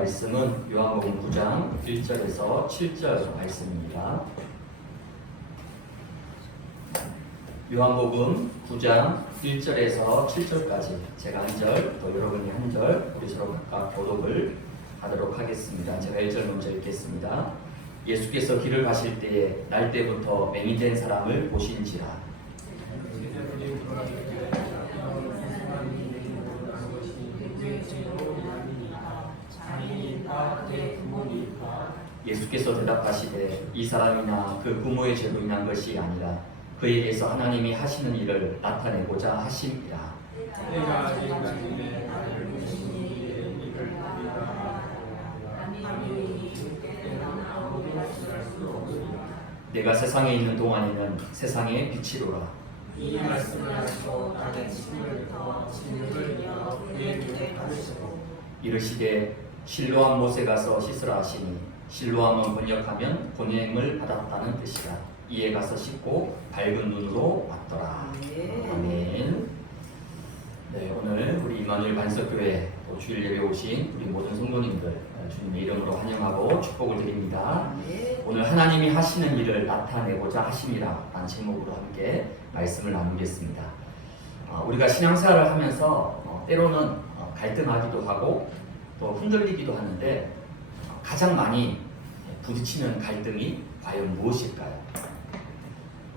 말씀은 요한복음 9장 1절에서 7절 말씀입니다. 요한복음 9장 1절에서 7절까지 제가 한 절, 또 여러분이 한 절, 우리 서로 각각 교독을 하도록 하겠습니다. 제가 1절 먼저 읽겠습니다. 예수께서 길을 가실 때에 날 때부터 맹인된 사람을 보신지라. 예수께서 대답하시되 이 사람이나 그 부모의 죄로 인한 것이 아니라 그에게서 하나님이 하시는 일을 나타내고자 하심이라. 내가 세상에 있는 동안에는 세상의 빛이로라. 이 말씀을 하시고 다른 짐을 더 진흙을 이어 그의 눈에 가르시고 이르시되 실로암 못에 가서 씻으라 하시니 실로암은 번역하면 보냄을 받았다는 뜻이라. 이에 가서 씻고 밝은 눈으로 왔더라. 아멘. 네, 오늘 우리 이마누엘 반석교회 주일 예배 오신 우리 모든 성도님들 주님의 이름으로 환영하고 축복을 드립니다. 오늘 하나님이 하시는 일을 나타내고자 하심이라 라는 제목으로 함께 말씀을 나누겠습니다. 우리가 신앙생활을 하면서 때로는 갈등하기도 하고 또 흔들리기도 하는데 가장 많이 부딪히는 갈등이 과연 무엇일까요?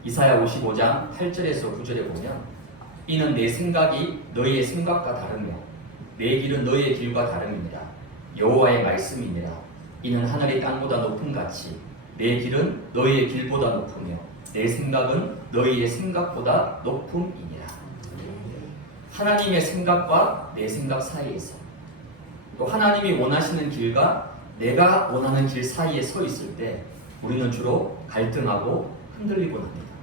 이사야 55장 8절에서 9절에 보면 이는 내 생각이 너희의 생각과 다르며 내 길은 너희의 길과 다름이니라. 여호와의 말씀이니라. 이는 하늘이 땅보다 높음 같이 내 길은 너희의 길보다 높으며 내 생각은 너희의 생각보다 높음이니라. 하나님의 생각과 내 생각 사이에서 또 하나님이 원하시는 길과 내가 원하는 길 사이에 서 있을 때 우리는 주로 갈등하고 흔들리곤 합니다.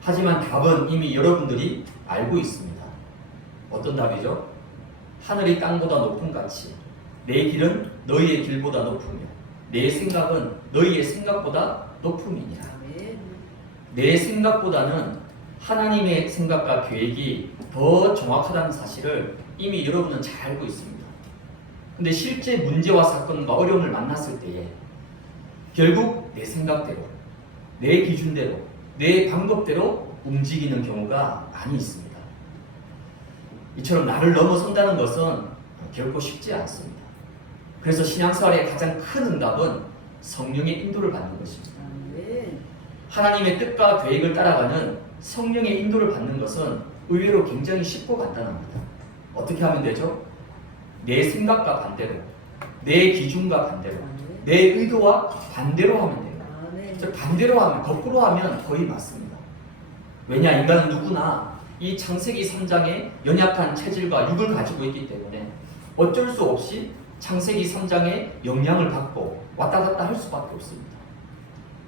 하지만 답은 이미 여러분들이 알고 있습니다. 어떤 답이죠? 하늘이 땅보다 높음 같이 내 길은 너희의 길보다 높으며 내 생각은 너희의 생각보다 높음이니라. 내 생각보다는 하나님의 생각과 계획이 더 정확하다는 사실을 이미 여러분은 잘 알고 있습니다. 근데 실제 문제와 사건과 어려움을 만났을 때에 결국 내 생각대로, 내 기준대로, 내 방법대로 움직이는 경우가 많이 있습니다. 이처럼 나를 넘어선다는 것은 결코 쉽지 않습니다. 그래서 신앙생활의 가장 큰 응답은 성령의 인도를 받는 것입니다. 하나님의 뜻과 계획을 따라가는 성령의 인도를 받는 것은 의외로 굉장히 쉽고 간단합니다. 어떻게 하면 되죠? 내 생각과 반대로, 내 기준과 반대로, 내 의도와 반대로 하면 돼요. 반대로 하면, 거꾸로 하면 거의 맞습니다. 왜냐, 인간은 누구나 이 창세기 3장의 연약한 체질과 육을 가지고 있기 때문에 어쩔 수 없이 창세기 3장의 영향을 받고 왔다 갔다 할 수밖에 없습니다.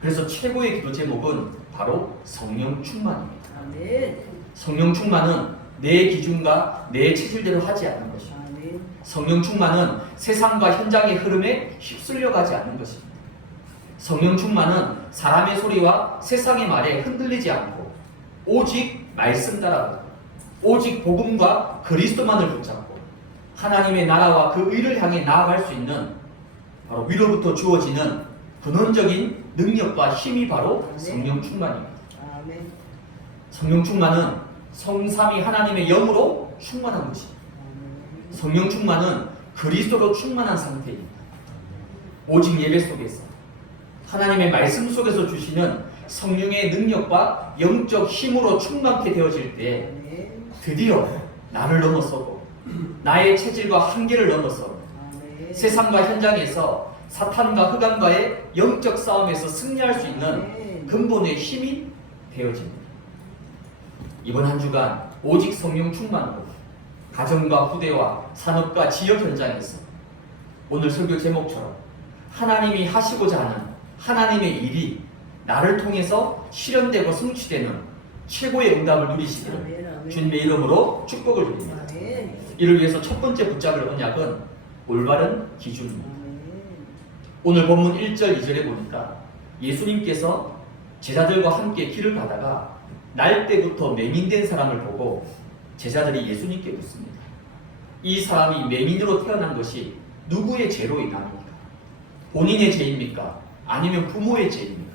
그래서 최고의 기도 제목은 바로 성령 충만입니다. 성령 충만은 내 기준과 내 체질대로 하지 않는 것입니다. 성령 충만은 세상과 현장의 흐름에 휩쓸려 가지 않는 것입니다. 성령 충만은 사람의 소리와 세상의 말에 흔들리지 않고 오직 말씀 따라가고 오직 복음과 그리스도만을 붙잡고 하나님의 나라와 그 의를 향해 나아갈 수 있는 바로 위로부터 주어지는 근원적인 능력과 힘이 바로 성령 충만입니다. 성령 충만은 성삼위 하나님의 영으로 충만한 것입니다. 성령 충만은 그리스도로 충만한 상태입니다. 오직 예배 속에서 하나님의 말씀 속에서 주시는 성령의 능력과 영적 힘으로 충만케 되어질 때 드디어 나를 넘어서고 나의 체질과 한계를 넘어서 세상과 현장에서 사탄과 흑암과의 영적 싸움에서 승리할 수 있는 근본의 힘이 되어집니다. 이번 한 주간 오직 성령 충만으로 가정과 후대와 산업과 지역 현장에서 오늘 설교 제목처럼 하나님이 하시고자 하는 하나님의 일이 나를 통해서 실현되고 성취되는 최고의 응답을 누리시기를 주님의 이름으로 축복을 드립니다. 이를 위해서 첫 번째 붙잡을 언약은 올바른 기준입니다. 오늘 본문 1절 2절에 보니까 예수님께서 제자들과 함께 길을 가다가 날 때부터 맹인된 사람을 보고 제자들이 예수님께 묻습니다. 이 사람이 맹인으로 태어난 것이 누구의 죄로 인합니까? 본인의 죄입니까? 아니면 부모의 죄입니까?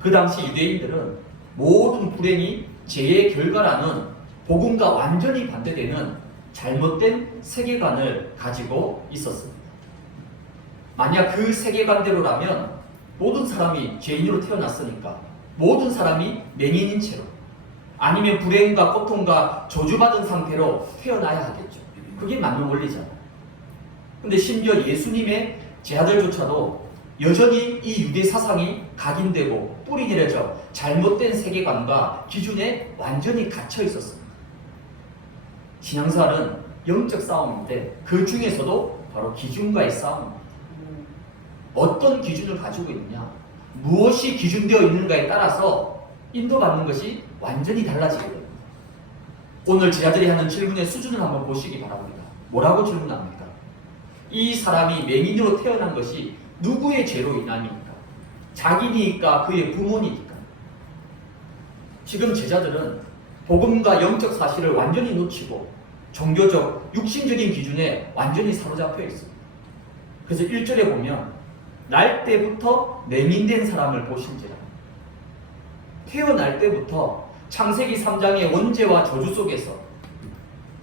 그 당시 유대인들은 모든 불행이 죄의 결과라는 복음과 완전히 반대되는 잘못된 세계관을 가지고 있었습니다. 만약 그 세계관대로라면 모든 사람이 죄인으로 태어났으니까 모든 사람이 맹인인 채로 아니면 불행과 고통과 저주받은 상태로 태어나야 하겠죠. 그게 맞는 원리잖아요. 근데 심지어 예수님의 제자들조차도 여전히 이 유대 사상이 각인되고 뿌리 내려져 잘못된 세계관과 기준에 완전히 갇혀 있었습니다. 신앙생활은 영적 싸움인데 그 중에서도 바로 기준과의 싸움입니다. 어떤 기준을 가지고 있느냐, 무엇이 기준되어 있는가에 따라서 인도받는 것이 완전히 달라지게 됩니다. 오늘 제자들이 하는 질문의 수준을 한번 보시기 바랍니다. 뭐라고 질문합니까? 이 사람이 맹인으로 태어난 것이 누구의 죄로 인함입니까? 자기니까 그의 부모니까? 지금 제자들은 복음과 영적 사실을 완전히 놓치고 종교적, 육신적인 기준에 완전히 사로잡혀 있습니다. 그래서 1절에 보면 날 때부터 맹인된 사람을 보신지라. 태어날 때부터 창세기 3장의 원죄와 저주 속에서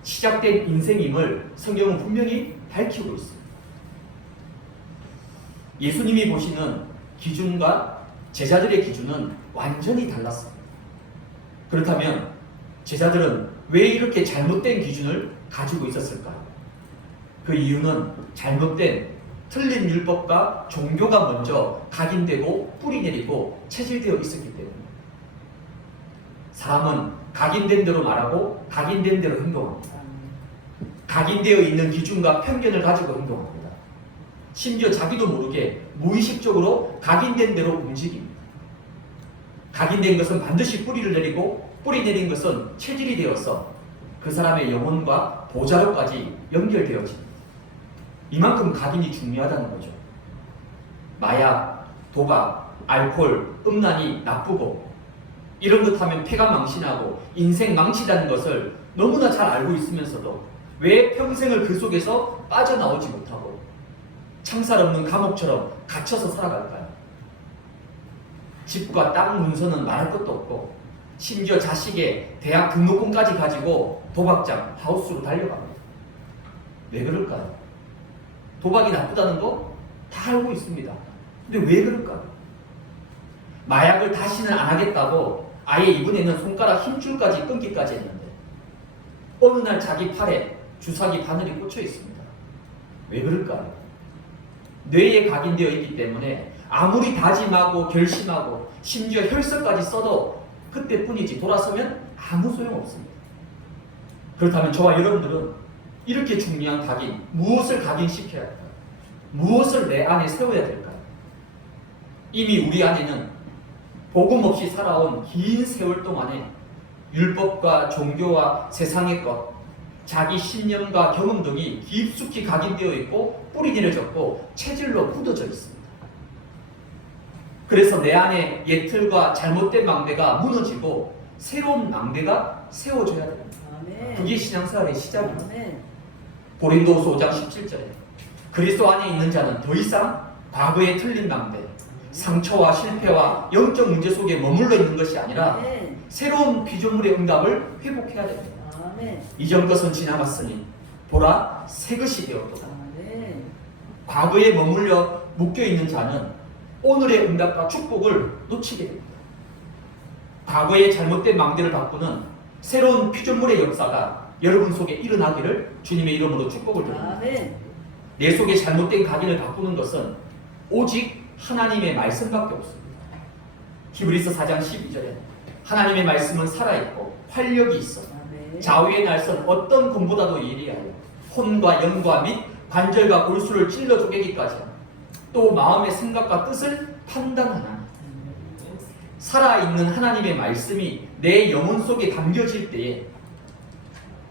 시작된 인생임을 성경은 분명히 밝히고 있습니다. 예수님이 보시는 기준과 제자들의 기준은 완전히 달랐습니다. 그렇다면 제자들은 왜 이렇게 잘못된 기준을 가지고 있었을까요? 그 이유는 잘못된 틀린 율법과 종교가 먼저 각인되고 뿌리내리고 체질되어 있었기 때문입니다. 사람은 각인된 대로 말하고 각인된 대로 행동합니다. 각인되어 있는 기준과 편견을 가지고 행동합니다. 심지어 자기도 모르게 무의식적으로 각인된 대로 움직입니다. 각인된 것은 반드시 뿌리를 내리고 뿌리 내린 것은 체질이 되어서 그 사람의 영혼과 보좌로까지 연결되어집니다. 이만큼 각인이 중요하다는 거죠. 마약, 도박, 알코올, 음란이 나쁘고 이런 것 하면 폐가 망신하고 인생 망치다는 것을 너무나 잘 알고 있으면서도 왜 평생을 그 속에서 빠져나오지 못하고 창살 없는 감옥처럼 갇혀서 살아갈까요? 집과 땅 문서는 말할 것도 없고 심지어 자식의 대학 등록금까지 가지고 도박장, 하우스로 달려갑니다. 왜 그럴까요? 도박이 나쁘다는 거 다 알고 있습니다. 근데 왜 그럴까요? 마약을 다시는 안 하겠다고 아예 이번에는 손가락 힘줄까지 끊기까지 했는데 어느 날 자기 팔에 주사기 바늘이 꽂혀 있습니다. 왜 그럴까요? 뇌에 각인되어 있기 때문에 아무리 다짐하고 결심하고 심지어 혈서까지 써도 그때뿐이지 돌아서면 아무 소용없습니다. 그렇다면 저와 여러분들은 이렇게 중요한 각인, 무엇을 각인시켜야 할까요? 무엇을 내 안에 세워야 될까요? 이미 우리 안에는 복음 없이 살아온 긴 세월 동안에 율법과 종교와 세상의 것, 자기 신념과 경험 등이 깊숙이 각인되어 있고 뿌리 내려졌고 체질로 굳어져 있습니다. 그래서 내 안에 옛 틀과 잘못된 망대가 무너지고 새로운 망대가 세워져야 됩니다. 그게 신앙생활의 시작입니다. 고린도후서 5장 17절에 그리스도 안에 있는 자는 더 이상 과거의 틀린 망대, 상처와 실패와 영적 문제 속에 머물러 있는 것이 아니라 새로운 피조물의 응답을 회복해야 됩니다. 이전 것은 지나갔으니 보라 새 것이 되었도다. 과거에 머물러 묶여있는 자는 오늘의 응답과 축복을 놓치게 됩니다. 과거의 잘못된 망대를 바꾸는 새로운 피조물의 역사가 여러분 속에 일어나기를 주님의 이름으로 축복을 드립니다. 내 속에 잘못된 각인을 바꾸는 것은 오직 하나님의 말씀밖에 없습니다. 히브리서 4장 12절에 하나님의 말씀은 살아있고 활력이 있어 좌우의 날선 어떤 검보다도 예리하여 혼과 영과 및 관절과 골수를 찔러 쪼개기까지 또 마음의 생각과 뜻을 판단하나니 살아있는 하나님의 말씀이 내 영혼 속에 담겨질 때에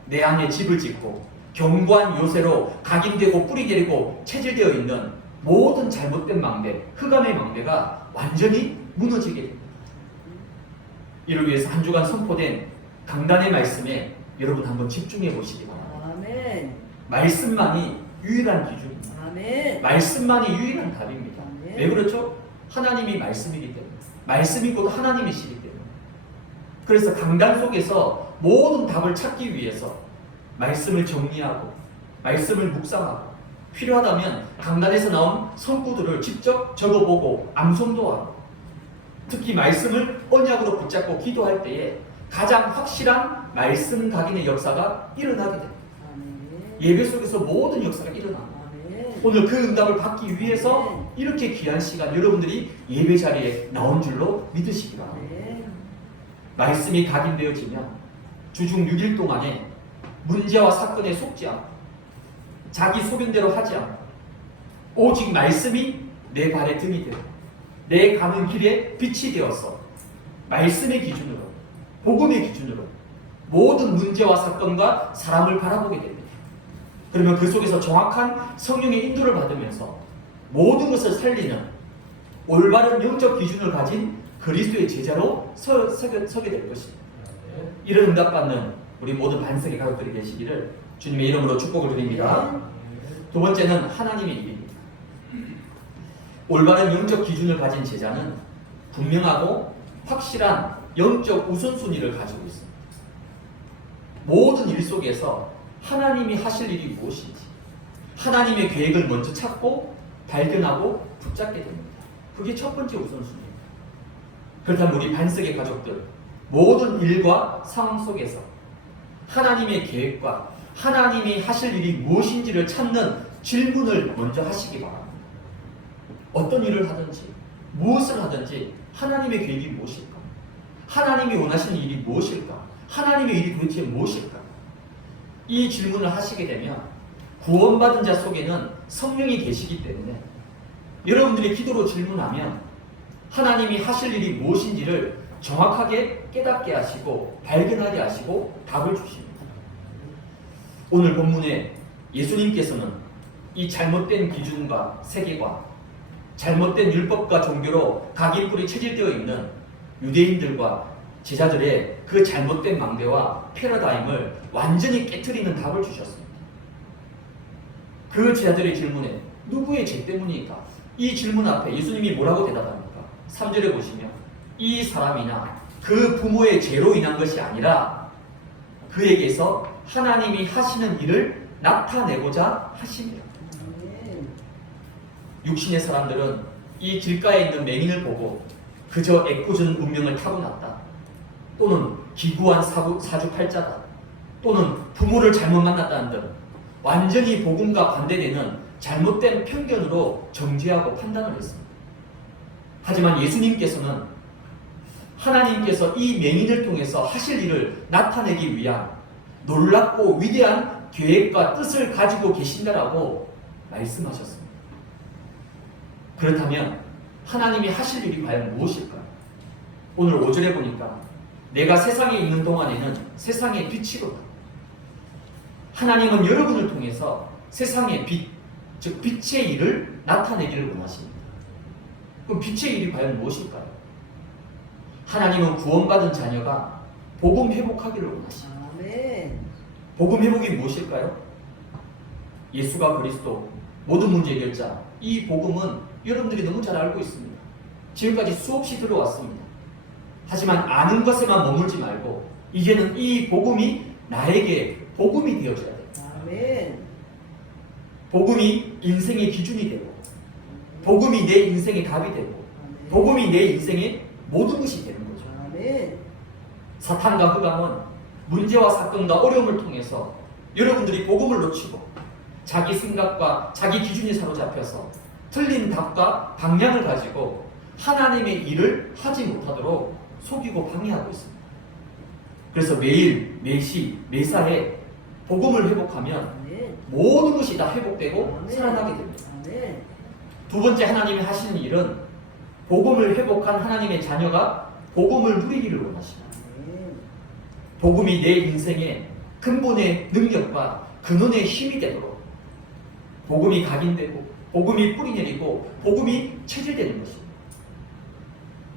내 안에 집을 짓고 견고한 요새로 각인되고 뿌리 내리고 체질되어 있는 모든 잘못된 망대, 흑암의 망대가 완전히 무너지게 됩니다. 이를 위해서 한 주간 선포된 강단의 말씀에 여러분 한번 집중해 보시기 바랍니다. 말씀만이 유일한 기준입니다. 아멘. 말씀만이 유일한 답입니다. 아멘. 왜 그렇죠? 하나님이 말씀이기 때문에. 말씀이 곧 하나님이시기 때문에. 그래서 강단 속에서 모든 답을 찾기 위해서 말씀을 정리하고 말씀을 묵상하고 필요하다면 강단에서 나온 성구들을 직접 적어보고 암송도 하고 특히 말씀을 언약으로 붙잡고 기도할 때에 가장 확실한 말씀 각인의 역사가 일어나게 됩니다. 아멘. 예배 속에서 모든 역사가 일어납니다. 아멘. 오늘 그 응답을 받기 위해서 이렇게 귀한 시간 여러분들이 예배 자리에 나온 줄로 믿으시기 바랍니다. 아멘. 말씀이 각인되어지면 주중 6일 동안에 문제와 사건에 속지 않고 자기 소견대로 하지 않고 오직 말씀이 내 발의 등이 되고 내 가는 길에 빛이 되어서 말씀의 기준으로 복음의 기준으로 모든 문제와 사건과 사람을 바라보게 됩니다. 그러면 그 속에서 정확한 성령의 인도를 받으면서 모든 것을 살리는 올바른 영적 기준을 가진 그리스도의 제자로 서게 될 것입니다. 이런 응답받는 우리 모든 반석의 가족들이 되시기를 주님의 이름으로 축복을 드립니다. 두 번째는 하나님의 일입니다. 올바른 영적 기준을 가진 제자는 분명하고 확실한 영적 우선순위를 가지고 있습니다. 모든 일 속에서 하나님이 하실 일이 무엇인지 하나님의 계획을 먼저 찾고 발견하고 붙잡게 됩니다. 그게 첫 번째 우선순위입니다. 그렇다면 우리 반석의 가족들 모든 일과 상황 속에서 하나님의 계획과 하나님이 하실 일이 무엇인지를 찾는 질문을 먼저 하시기 바랍니다. 어떤 일을 하든지 무엇을 하든지 하나님의 계획이 무엇일까? 하나님이 원하시는 일이 무엇일까? 하나님의 일이 도대체 무엇일까? 이 질문을 하시게 되면 구원받은 자 속에는 성령이 계시기 때문에 여러분들이 기도로 질문하면 하나님이 하실 일이 무엇인지를 정확하게 깨닫게 하시고 발견하게 하시고 답을 주십니다. 오늘 본문에 예수님께서는 이 잘못된 기준과 세계관, 잘못된 율법과 종교로 각인뿔이 체질되어 있는 유대인들과 제자들의 그 잘못된 망대와 패러다임을 완전히 깨트리는 답을 주셨습니다. 그 제자들의 질문에 누구의 죄 때문일까? 이 질문 앞에 예수님이 뭐라고 대답합니까? 3절에 보시면 이 사람이나 그 부모의 죄로 인한 것이 아니라 그에게서 하나님이 하시는 일을 나타내고자 하십니다. 육신의 사람들은 이 길가에 있는 맹인을 보고 그저 애꿎은 운명을 타고났다. 또는 기구한 사주팔자다. 또는 부모를 잘못 만났다는 등 완전히 복음과 반대되는 잘못된 편견으로 정죄하고 판단을 했습니다. 하지만 예수님께서는 하나님께서 이 맹인을 통해서 하실 일을 나타내기 위한 놀랍고 위대한 계획과 뜻을 가지고 계신다라고 말씀하셨습니다. 그렇다면 하나님이 하실 일이 과연 무엇일까요? 오늘 5절에 보니까 내가 세상에 있는 동안에는 세상의 빛이로다. 하나님은 여러분을 통해서 세상의 빛, 즉 빛의 일을 나타내기를 원하십니다. 그럼 빛의 일이 과연 무엇일까요? 하나님은 구원받은 자녀가 복음 회복하기를 원하십니다. 아멘. 복음 회복이 무엇일까요? 예수가 그리스도 모든 문제 해결자. 이 복음은 여러분들이 너무 잘 알고 있습니다. 지금까지 수없이 들어왔습니다. 하지만 아는 것에만 머물지 말고 이제는 이 복음이 나에게 복음이 되어져야 돼요. 아멘. 복음이 인생의 기준이 되고 복음이 내 인생의 답이 되고 복음이 내 인생의 모든 것이 되는 거죠. 아멘. 사탄과 흑암은 문제와 사건과 어려움을 통해서 여러분들이 복음을 놓치고 자기 생각과 자기 기준에 사로잡혀서 틀린 답과 방향을 가지고 하나님의 일을 하지 못하도록 속이고 방해하고 있습니다. 그래서 매일, 매시, 매사에 복음을 회복하면 아멘. 모든 것이 다 회복되고 아멘. 살아나게 됩니다. 아멘. 두 번째 하나님이 하시는 일은 복음을 회복한 하나님의 자녀가 복음을 누리기를 원하십니다. 아멘. 복음이 내 인생의 근본의 능력과 근원의 힘이 되도록 복음이 각인되고 복음이 뿌리내리고 복음이 체질되는 것입니다.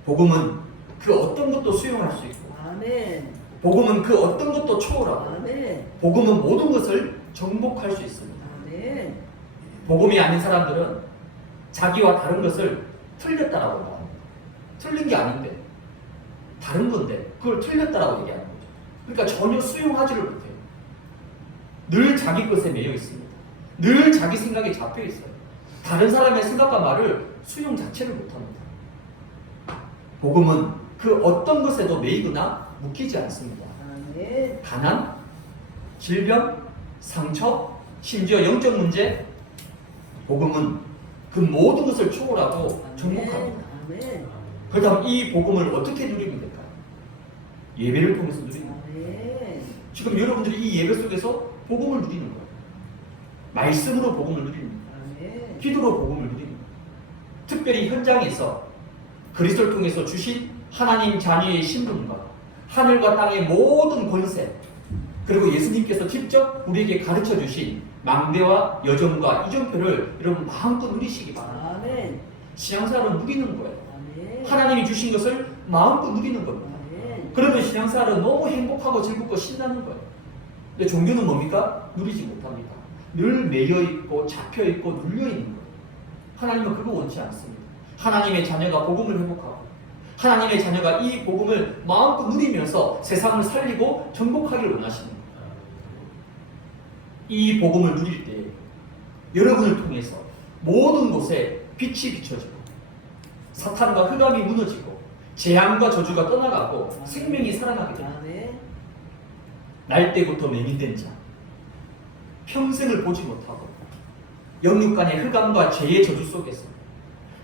복음은 그 어떤 것도 수용할 수 있고 아멘. 복음은 그 어떤 것도 초월하고 아멘. 복음은 모든 것을 정복할 수 있습니다. 아멘. 복음이 아닌 사람들은 자기와 다른 것을 틀렸다라고 말합니다. 틀린 게 아닌데 다른 건데 그걸 틀렸다라고 얘기하는 거죠. 그러니까 전혀 수용하지를 못해요. 늘 자기 것에 매여 있습니다. 늘 자기 생각에 잡혀 있어요. 다른 사람의 생각과 말을 수용 자체를 못합니다. 복음은 그 어떤 것에도 매이거나 묶이지 않습니다. 가난, 질병, 상처, 심지어 영적 문제, 복음은 그 모든 것을 초월하고 정복합니다. 그렇다면 이 복음을 어떻게 누리면 될까요? 예배를 통해서 누리는 거예요. 지금 여러분들이 이 예배 속에서 복음을 누리는 거예요. 말씀으로 복음을 누리는 거예요. 기도로 복음을 누리는 거예요. 특별히 현장에서 그리스도를 통해서 주신 하나님 자녀의 신분과 하늘과 땅의 모든 권세, 그리고 예수님께서 직접 우리에게 가르쳐 주신 망대와 여정과 이정표를 여러분 마음껏 누리시기 바랍니다. 신앙생활은 누리는 거예요. 하나님이 주신 것을 마음껏 누리는 겁니다. 그러면 신앙생활은 너무 행복하고 즐겁고 신나는 거예요. 근데 종교는 뭡니까? 누리지 못합니다. 늘 매여있고 잡혀있고 눌려있는 거예요. 하나님은 그거 원치 않습니다. 하나님의 자녀가 복음을 회복하고 하나님의 자녀가 이 복음을 마음껏 누리면서 세상을 살리고 정복하기를 원하시는 거예요. 이 복음을 누릴 때 여러분을 통해서 모든 곳에 빛이 비춰지고 사탄과 흑암이 무너지고 재앙과 저주가 떠나가고 생명이 살아나게 됩니다. 날 때부터 맹인된 자, 평생을 보지 못하고 영육간의 흑암과 죄의 저주 속에서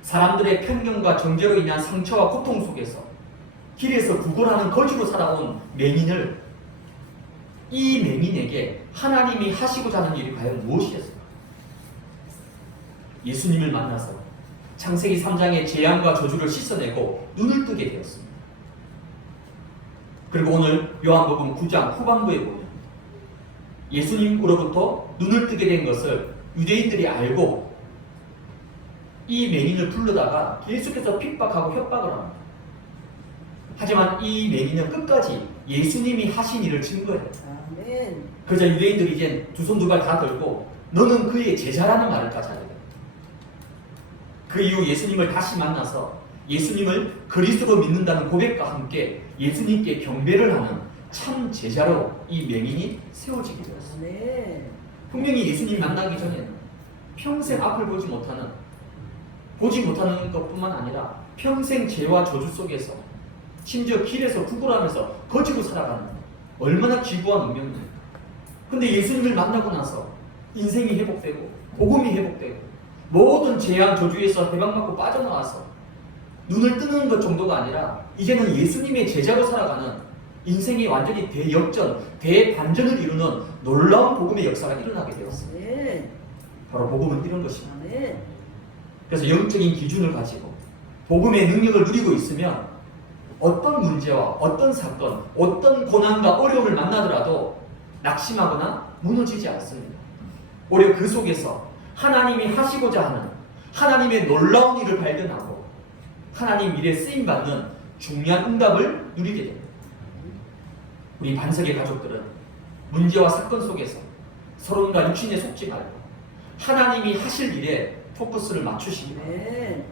사람들의 편견과 정죄로 인한 상처와 고통 속에서 길에서 구걸하는 거지로 살아온 맹인을 이 맹인에게 하나님이 하시고자 하는 일이 과연 무엇이었을까? 예수님을 만나서 창세기 3장의 재앙과 저주를 씻어내고 눈을 뜨게 되었습니다. 그리고 오늘 요한복음 9장 후반부에 보면 예수님으로부터 눈을 뜨게 된 것을 유대인들이 알고 이 맹인을 불러다가 계속해서 핍박하고 협박을 합니다. 하지만 이 맹인은 끝까지 예수님이 하신 일을 증거해요. 그러자 유대인들이 이제 두 손 두 발 다 들고 너는 그의 제자라는 말을까지 하게 됩니다. 그 이후 예수님을 다시 만나서 예수님을 그리스도로 믿는다는 고백과 함께 예수님께 경배를 하는 참 제자로 이 맹인이 세워지게 되었습니다. 분명히 예수님 만나기 전에는 평생 앞을 보지 못하는 것뿐만 아니라 평생 죄와 저주 속에서 심지어 길에서 구걸하면서 거지로 살아가는 얼마나 기구한 운명입니까? 근데 예수님을 만나고 나서 인생이 회복되고 복음이 회복되고 모든 재앙 저주에서 해방받고 빠져나와서 눈을 뜨는 것 정도가 아니라 이제는 예수님의 제자로 살아가는 인생이 완전히 대역전, 대반전을 이루는 놀라운 복음의 역사가 일어나게 되었습니다. 바로 복음은 이런 것입니다. 그래서 영적인 기준을 가지고 복음의 능력을 누리고 있으면 어떤 문제와 어떤 사건, 어떤 고난과 어려움을 만나더라도 낙심하거나 무너지지 않습니다. 오히려 그 속에서 하나님이 하시고자 하는 하나님의 놀라운 일을 발견하고 하나님 일에 쓰임받는 중요한 응답을 누리게 됩니다. 우리 반석의 가족들은 문제와 사건 속에서 서론과 육신에 속지 말고 하나님이 하실 일에 포커스를 맞추시기 바랍니다.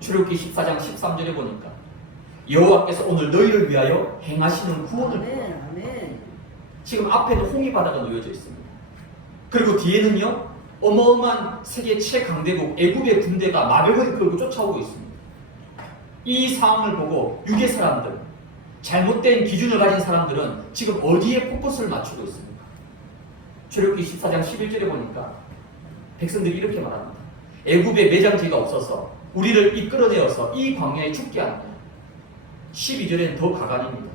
출애굽기 14장 13절에 보니까 여호와께서 오늘 너희를 위하여 행하시는 구원을 보라. 지금 앞에는 홍해 바다가 놓여져 있습니다. 그리고 뒤에는요 어마어마한 세계 최강대국 애굽의 군대가 마병을 끌고 쫓아오고 있습니다. 이 상황을 보고 유대 사람들, 잘못된 기준을 가진 사람들은 지금 어디에 포커스를 맞추고 있습니까? 출애굽기 14장 11절에 보니까 백성들이 이렇게 말합니다. 애굽에 매장지가 없어서 우리를 이끌어내어서 이 광야에 죽게 하느냐. 12절에는 더 가관입니다.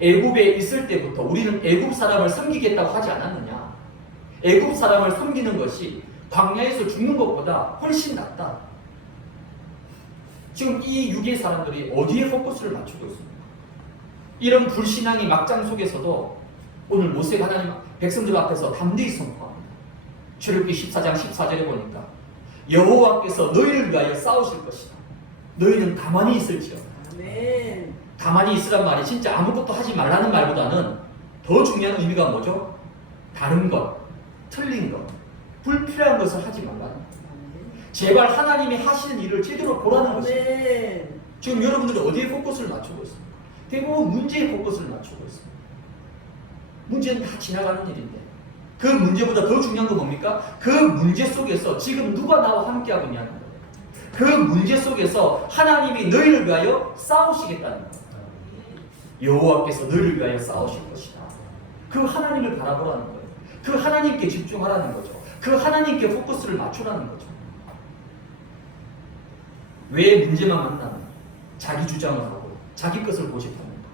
애굽에 있을 때부터 우리는 애굽 사람을 섬기겠다고 하지 않았느냐. 애굽 사람을 섬기는 것이 광야에서 죽는 것보다 훨씬 낫다. 지금 이 유괴 사람들이 어디에 포커스를 맞추고 있습니까? 이런 불신앙의 막장 속에서도 오늘 모세가 하나님 백성들 앞에서 담대히 선포합니다. 출애굽기 14장 14절에 보니까 여호와께서 너희를 위하여 싸우실 것이다. 너희는 가만히 있을지어다. 아멘. 가만히 있으란 말이 진짜 아무것도 하지 말라는 말보다는 더 중요한 의미가 뭐죠? 다른 것, 틀린 것, 불필요한 것을 하지 말라는 거예요. 제발 하나님이 하시는 일을 제대로 보라는 것입니다. 아멘. 지금 여러분들은 어디에 포커스를 맞추고 있습니까? 대부분 문제에 포커스를 맞추고 있습니다. 문제는 다 지나가는 일인데 그 문제보다 더 중요한 건 뭡니까? 그 문제 속에서 지금 누가 나와 함께하고 있냐는 거예요. 그 문제 속에서 하나님이 너희를 위하여 싸우시겠다는 거예요. 여호와께서 너희를 위하여 싸우실 것이다. 그 하나님을 바라보라는 거예요. 그 하나님께 집중하라는 거죠. 그 하나님께 포커스를 맞추라는 거죠. 왜 문제만 만나면 자기 주장을 하고 자기 것을 고집합니까?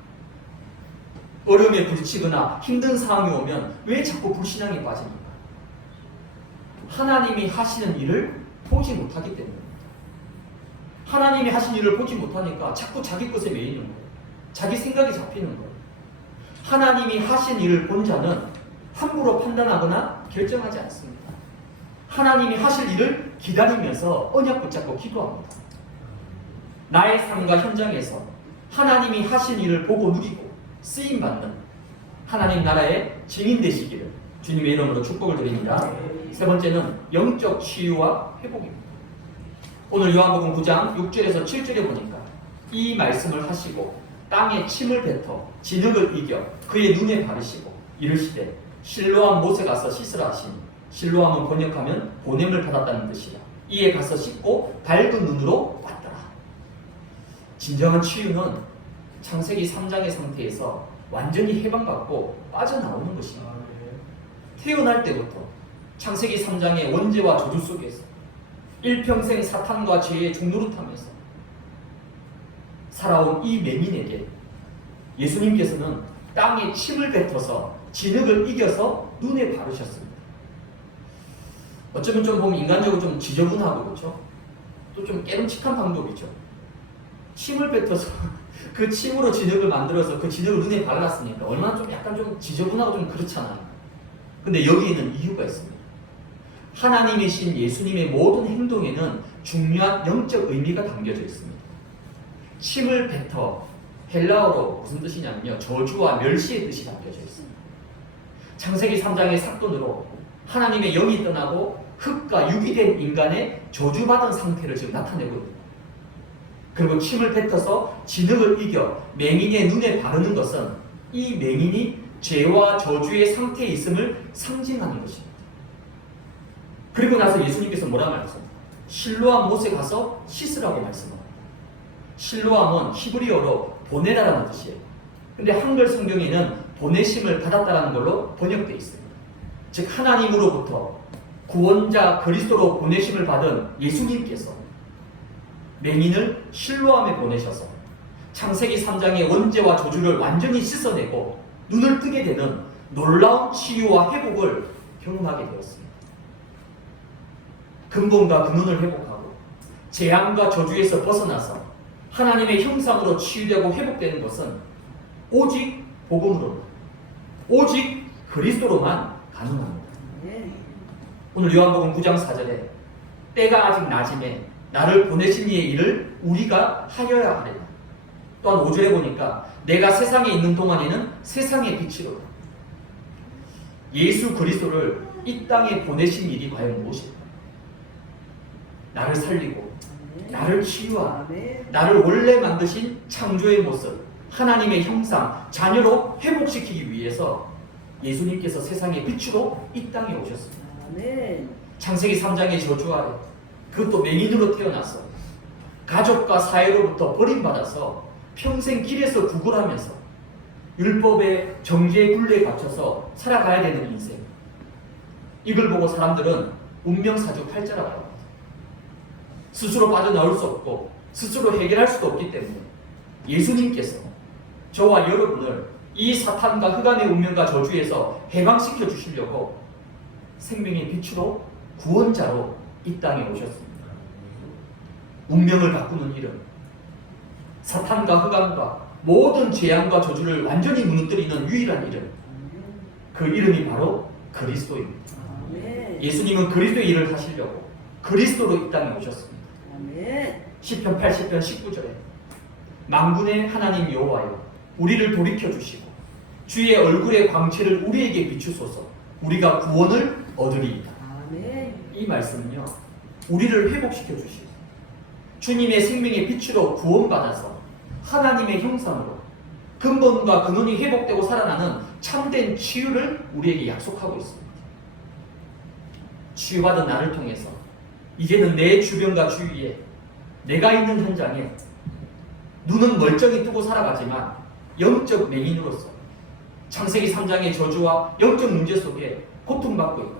어려움에 부딪히거나 힘든 상황이 오면 왜 자꾸 불신앙에 빠집니까? 하나님이 하시는 일을 보지 못하기 때문입니다. 하나님이 하신 일을 보지 못하니까 자꾸 자기 것에 매이는 거예요. 자기 생각이 잡히는 거예요. 하나님이 하신 일을 본 자는 함부로 판단하거나 결정하지 않습니다. 하나님이 하실 일을 기다리면서 언약 붙잡고 기도합니다. 나의 삶과 현장에서 하나님이 하신 일을 보고 누리고 쓰임받는 하나님 나라의 증인 되시기를 주님의 이름으로 축복을 드립니다. 세 번째는 영적 치유와 회복입니다. 오늘 요한복음 9장 6절에서 7절에 보니까 이 말씀을 하시고 땅에 침을 뱉어 진흙을 이겨 그의 눈에 바르시고 이르시되 실로암 못에 가서 씻으라 하시니 실로암은 번역하면 보냄을 받았다는 뜻이라. 이에 가서 씻고 밝은 눈으로 왔더라. 진정한 치유는 창세기 3장의 상태에서 완전히 해방받고 빠져나오는 것입니다. 태어날 때부터 창세기 3장의 원죄와 저주 속에서 일평생 사탄과 죄의 종노릇하면서 살아온 이 맹인에게 예수님께서는 땅에 침을 뱉어서 진흙을 이겨서 눈에 바르셨습니다. 어쩌면 좀 보면 인간적으로 좀 지저분하고 그렇죠? 또 좀 깨름칙한 방법이죠. 침을 뱉어서 그 침으로 진흙을 만들어서 그 진흙을 눈에 발랐으니까 얼마나 좀 약간 좀 지저분하고 좀 그렇잖아요. 근데 여기에는 이유가 있습니다. 하나님이신 예수님의 모든 행동에는 중요한 영적 의미가 담겨져 있습니다. 침을 뱉어 헬라어로 무슨 뜻이냐면요, 저주와 멸시의 뜻이 담겨져 있습니다. 창세기 3장의 사건으로 하나님의 영이 떠나고 흙과 육이 된 인간의 저주받은 상태를 지금 나타내고 있습니다. 그리고 침을 뱉어서 진흙을 이겨 맹인의 눈에 바르는 것은 이 맹인이 죄와 저주의 상태에 있음을 상징하는 것입니다. 그리고 나서 예수님께서 뭐라 말씀합니까? 실로암 못에 가서 씻으라고 말씀합니다. 실로암은 히브리어로 보내다라는 뜻이에요. 근데 한글 성경에는 보내심을 받았다라는 걸로 번역되어 있습니다. 즉 하나님으로부터 구원자 그리스도로 보내심을 받은 예수님께서 맹인을 실로암에 보내셔서 창세기 3장의 원죄와 저주를 완전히 씻어내고 눈을 뜨게 되는 놀라운 치유와 회복을 경험하게 되었습니다. 근본과 근원을 회복하고 재앙과 저주에서 벗어나서 하나님의 형상으로 치유되고 회복되는 것은 오직 복음으로, 오직 그리스도로만 가능합니다. 오늘 요한복음 9장 4절에 때가 아직 낮음에 나를 보내신 이의 일을 우리가 하여야 하리라. 또한 5절에 보니까 내가 세상에 있는 동안에는 세상의 빛이로다. 예수 그리스도를 이 땅에 보내신 일이 과연 무엇일까? 나를 살리고 나를 치유하고 나를 원래 만드신 창조의 모습, 하나님의 형상, 자녀로 회복시키기 위해서 예수님께서 세상의 빛으로 이 땅에 오셨습니다. 창세기 3장의 저주 아래 그것도 맹인으로 태어나서 가족과 사회로부터 버림받아서 평생 길에서 구걸하면서 율법의 정죄의 굴레에 갇혀서 살아가야 되는 인생. 이걸 보고 사람들은 운명사주 팔자라고 합니다. 스스로 빠져나올 수 없고 스스로 해결할 수도 없기 때문에 예수님께서 저와 여러분을 이 사탄과 흑암의 운명과 저주에서 해방시켜 주시려고 생명의 빛으로 구원자로 이 땅에 오셨습니다. 운명을 바꾸는 일은 사탄과 흑암과 모든 재앙과 저주를 완전히 무너뜨리는 유일한 이름, 그 이름이 바로 그리스도입니다. 예수님은 그리스도의 일을 하시려고 그리스도로 이 땅에 오셨습니다. 시편 80편 19절에 만군의 하나님 여호와여 우리를 돌이켜 주시고 주의 얼굴의 광채를 우리에게 비추소서 우리가 구원을 얻으리이다. 아멘. 이 말씀은요, 우리를 회복시켜 주시고 주님의 생명의 빛으로 구원받아서 하나님의 형상으로 근본과 근원이 회복되고 살아나는 참된 치유를 우리에게 약속하고 있습니다. 치유받은 나를 통해서 이제는 내 주변과 주위에 내가 있는 현장에 눈은 멀쩡히 뜨고 살아가지만 영적 맹인으로서 창세기 3장의 저주와 영적 문제 속에 고통받고 있는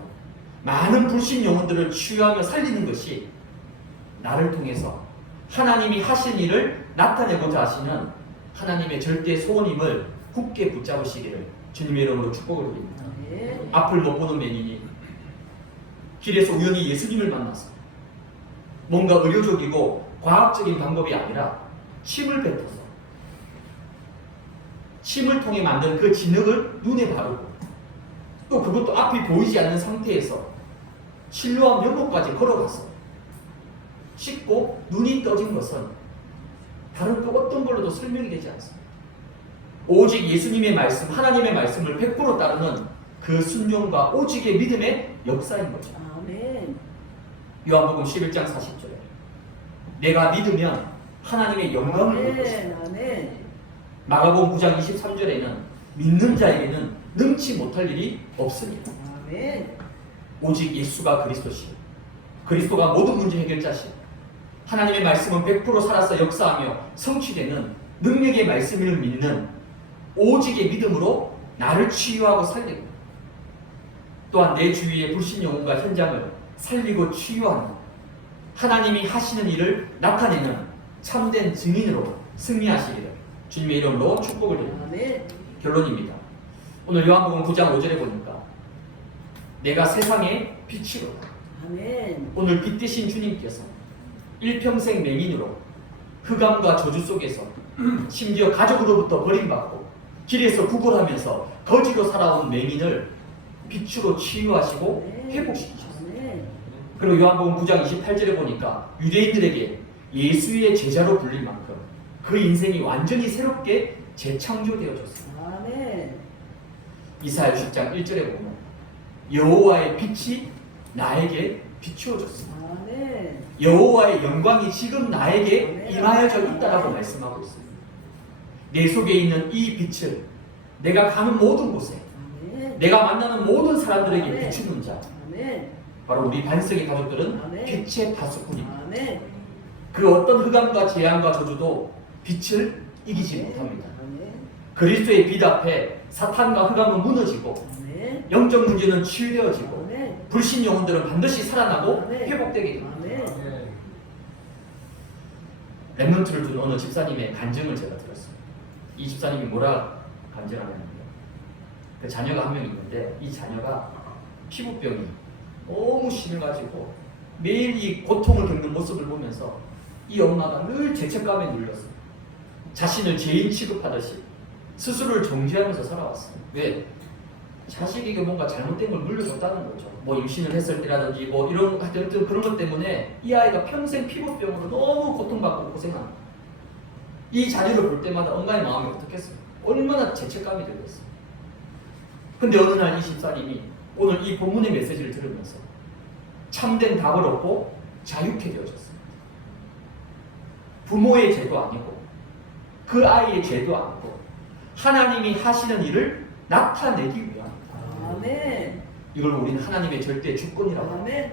많은 불신 영혼들을 치유하며 살리는 것이 나를 통해서 하나님이 하신 일을 나타내고자 하시는 하나님의 절대 소원임을 굳게 붙잡으시기를 주님의 이름으로 축복을 드립니다. 아멘. 앞을 못 보는 맹인이 길에서 우연히 예수님을 만나서 뭔가 의료적이고 과학적인 방법이 아니라 침을 뱉어서 침을 통해 만든 그 진흙을 눈에 바르고 또 그것도 앞이 보이지 않는 상태에서 실로암 연못까지 걸어가서 씻고 눈이 떠진 것은 다른 또 어떤 걸로도 설명이 되지 않습니다. 오직 예수님의 말씀, 하나님의 말씀을 100% 따르는 그 순종과 오직의 믿음의 역사인 거죠. 아멘. 요한복음 11장 40절에 내가 믿으면 하나님의 영광을 볼 것이다. 아멘. 마가복음 9장 23절에는 믿는 자에게는 능치 못할 일이 없습니다. 아멘. 오직 예수가 그리스도시, 그리스도가 모든 문제 해결자시, 하나님의 말씀은 100% 살아서 역사하며 성취되는 능력의 말씀을 믿는 오직의 믿음으로 나를 치유하고 살리고 또한 내 주위의 불신 영혼과 현장을 살리고 치유하는 하나님이 하시는 일을 나타내는 참된 증인으로 승리하시기를 주님의 이름으로 축복을 드립니다. 아멘. 결론입니다. 오늘 요한복음 9장 5절에 보니까 내가 세상의 빛이로다. 아멘. 오늘 빛 되신 주님께서 일평생 맹인으로 흑암과 저주 속에서 심지어 가족으로부터 버림받고 길에서 구걸하면서 거지로 살아온 맹인을 빛으로 치유하시고 회복시키셨어요. 아멘. 그리고 요한복음 9장 28절에 보니까 유대인들에게 예수의 제자로 불릴 만큼 그 인생이 완전히 새롭게 재창조되어졌습니다. 아멘. 이사야 10장 1절에 보면 여호와의 빛이 나에게 비추어졌습니다. 아멘. 여호와의 영광이 지금 나에게 아멘. 임하여져 있다라고 말씀하고 있습니다. 내 속에 있는 이 빛을 내가 가는 모든 곳에 아멘. 내가 만나는 모든 사람들에게 아멘. 비추는 자 아멘. 바로 우리 반석의 가족들은 아멘. 빛의 다수꾼입니다. 아멘. 그 어떤 흑암과 재앙과 저주도 빛을 이기지 못합니다. 아멘. 그리스도의 빛 앞에 사탄과 흑암은 무너지고 아멘. 영적 문제는 치유되어지고 아멘. 불신 영혼들은 반드시 살아나고 아멘. 회복되게 됩니다. 아멘. 랩런트를 둔 어느 집사님의 간증을 제가 들었습니다. 이 집사님이 뭐라 간증하냐면요. 그 자녀가 한 명 있는데 이 자녀가 피부병이 너무 심해가지고 매일 이 고통을 겪는 모습을 보면서 이 엄마가 늘 죄책감에 눌렸어요. 자신을 죄인 취급하듯이 스스로를 정죄하면서 살아왔어요. 왜? 자식에게 뭔가 잘못된 걸 물려줬다는 거죠. 뭐 임신을 했을 때라든지 뭐 이런 하여튼 그런 것 때문에 이 아이가 평생 피부병으로 너무 고통받고 고생합니다. 이 자녀를 볼 때마다 엄마의 마음이 어떻겠어요? 얼마나 죄책감이 들겠어요. 근데 어느 날 이 집사님이 오늘 이 본문의 메시지를 들으면서 참된 답을 얻고 자유케 되어졌습니다. 부모의 죄도 아니고 그 아이의 죄도 아니고 하나님이 하시는 일을 나타내기 위함. 아멘. 이걸 우리는 하나님의 절대 주권이라고 합니다. 아멘.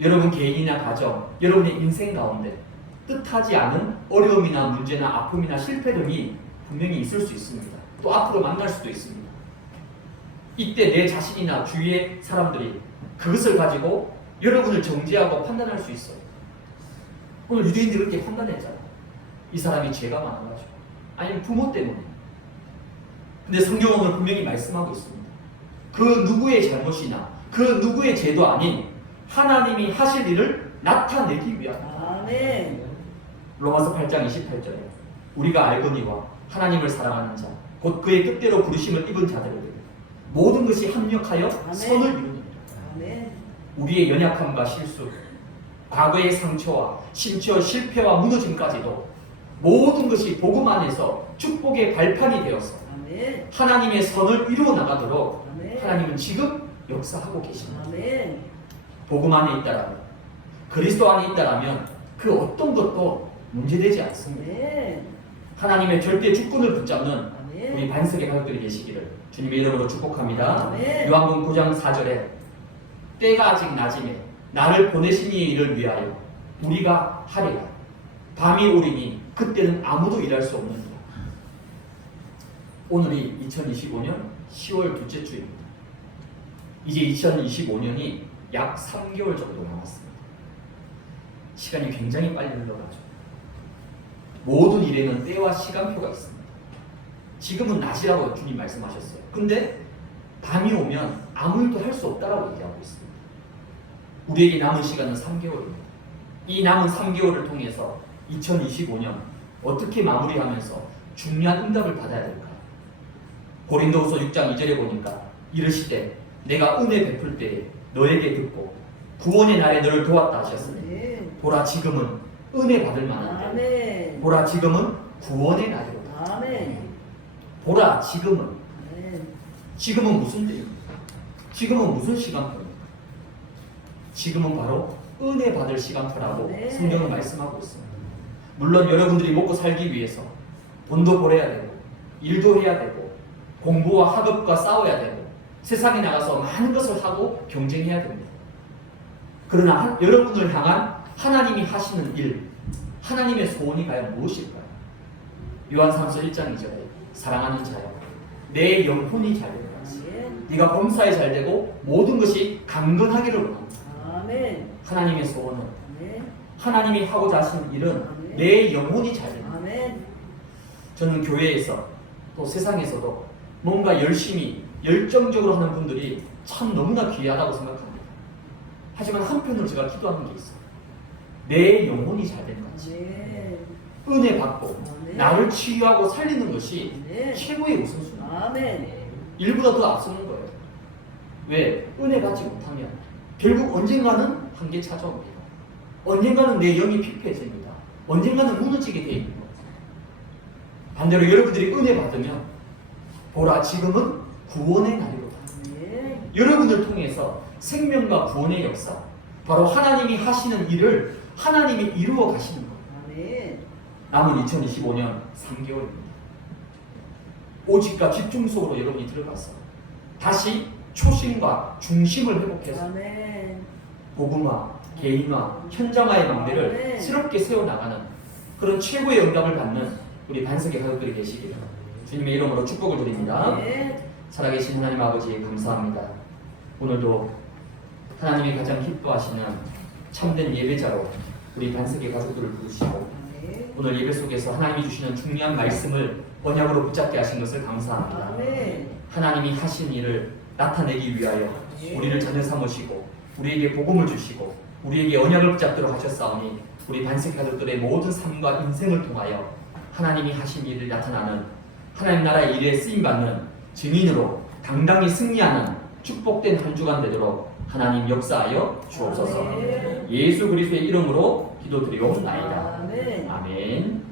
여러분 개인이나 가정, 여러분의 인생 가운데 뜻하지 않은 어려움이나 문제나 아픔이나 실패 등이 분명히 있을 수 있습니다. 또 앞으로 만날 수도 있습니다. 이때 내 자신이나 주위의 사람들이 그것을 가지고 여러분을 정죄하고 판단할 수 있어요. 오늘 유대인들이 그렇게 판단했잖아요. 이 사람이 죄가 많아가지고 아니면 부모 때문에. 근데 성경은 오늘 분명히 말씀하고 있습니다. 그 누구의 잘못이나 그 누구의 죄도 아닌 하나님이 하실 일을 나타내기 위함. 아멘. 로마서 8장 28절에 우리가 알거니와 하나님을 사랑하는 자 곧 그의 뜻대로 부르심을 입은 자들에게 모든 것이 합력하여 아멘. 선을 이루느니라. 아멘. 우리의 연약함과 실수, 과거의 상처와 심지어 실패와 무너짐까지도 모든 것이 복음 안에서 축복의 발판이 되어서 아멘. 하나님의 선을 이루어 나가도록 아멘. 하나님은 지금 역사하고 계십니다. 아멘. 복음 안에 있다라면, 그리스도 안에 있다라면 그 어떤 것도 문제되지 않습니다. 아멘. 하나님의 절대 주권을 붙잡는 아멘. 우리 반석의 가족들이 계시기를 주님의 이름으로 축복합니다. 아멘. 요한복음 9장 4절에 때가 아직 낮임에 나를 보내신 이의 일을 위하여 우리가 하리라. 밤이 오리니 그때는 아무도 일할 수 없느니라. 오늘이 2025년 10월 둘째 주입니다. 이제 2025년이 약 3개월 정도 남았습니다. 시간이 굉장히 빨리 흘러가죠. 모든 일에는 때와 시간표가 있습니다. 지금은 낮이라고 주님 말씀하셨어요. 근데 밤이 오면 아무 일도 할 수 없다라고 얘기하고 있습니다. 우리에게 남은 시간은 3개월입니다. 이 남은 3개월을 통해서 2025년 어떻게 마무리하면서 중요한 응답을 받아야 될까요? 고린도후서 6장 2절에 보니까 이르시되 내가 은혜 베풀 때에 너에게 듣고 구원의 날에 너를 도왔다 하셨으니 아멘. 보라 지금은 은혜 받을 만한데 아멘. 보라 지금은 구원의 날이로다. 아멘. 보라 지금은 아멘. 지금은 무슨 때입니까? 지금은 무슨 시간표입니까? 지금은 바로 은혜 받을 시간표라고 네. 성경은 말씀하고 있습니다. 물론 여러분들이 먹고 살기 위해서 돈도 벌어야 되고 일도 해야 되고 공부와 학업과 싸워야 되고 세상에 나가서 많은 것을 하고 경쟁해야 됩니다. 그러나 여러분을 향한 하나님이 하시는 일, 하나님의 소원이 과연 무엇일까요? 요한삼서 1장 2절에 사랑하는 자여 내 영혼이 잘되는 것이 아멘. 네가 범사에 잘되고 모든 것이 강건하기를 원합니다. 아멘. 하나님의 소원은 아멘. 하나님이 하고자 하시는 일은 아멘. 내 영혼이 잘되는 것. 아멘. 저는 교회에서 또 세상에서도 뭔가 열심히 열정적으로 하는 분들이 참 너무나 귀하다고 생각합니다. 하지만 한편으로 제가 기도하는 게 있어요. 내 영혼이 잘되는 것이 아멘. 은혜 받고 아멘. 나를 치유하고 살리는 것이 아멘. 최고의 우선순위. 아멘. 일보다 더 앞서는 거예요. 왜? 은혜 받지 못하면 결국 언젠가는 한계 찾아옵니다. 언젠가는 내 영이 피폐해집니다. 언젠가는 무너지게 되어 있는 거예요. 반대로 여러분들이 은혜 받으면 보라 지금은 구원의 날이로다. 아멘. 여러분을 통해서 생명과 구원의 역사, 바로 하나님이 하시는 일을 하나님이 이루어 가시는 거예요. 아멘. 남은 2025년 3개월입니다. 오직과 집중 속으로 여러분이 들어가서 다시 초심과 중심을 회복해서 아멘. 복음화, 개인화, 현장화의 망대를 아멘. 새롭게 세워나가는 그런 최고의 영감을 받는 우리 반석의 가족들이 계시기를 주님의 이름으로 축복을 드립니다. 아멘. 살아계신 하나님 아버지 감사합니다. 오늘도 하나님이 가장 기뻐하시는 참된 예배자로 우리 반석의 가족들을 부르시고 아멘. 오늘 예배 속에서 하나님이 주시는 중요한 말씀을 언약으로 붙잡게 하신 것을 감사합니다. 아멘. 하나님이 하신 일을 나타내기 위하여 우리를 자녀 삼으시고 우리에게 복음을 주시고 우리에게 언약을 붙잡도록 하셨사오니 우리 반석 가족들의 모든 삶과 인생을 통하여 하나님이 하신 일을 나타나는 하나님 나라의 일에 쓰임받는 증인으로 당당히 승리하는 축복된 한 주간 되도록 하나님 역사하여 주옵소서. 아멘. 예수 그리스도의 이름으로 기도드리옵나이다. 아멘. 아멘.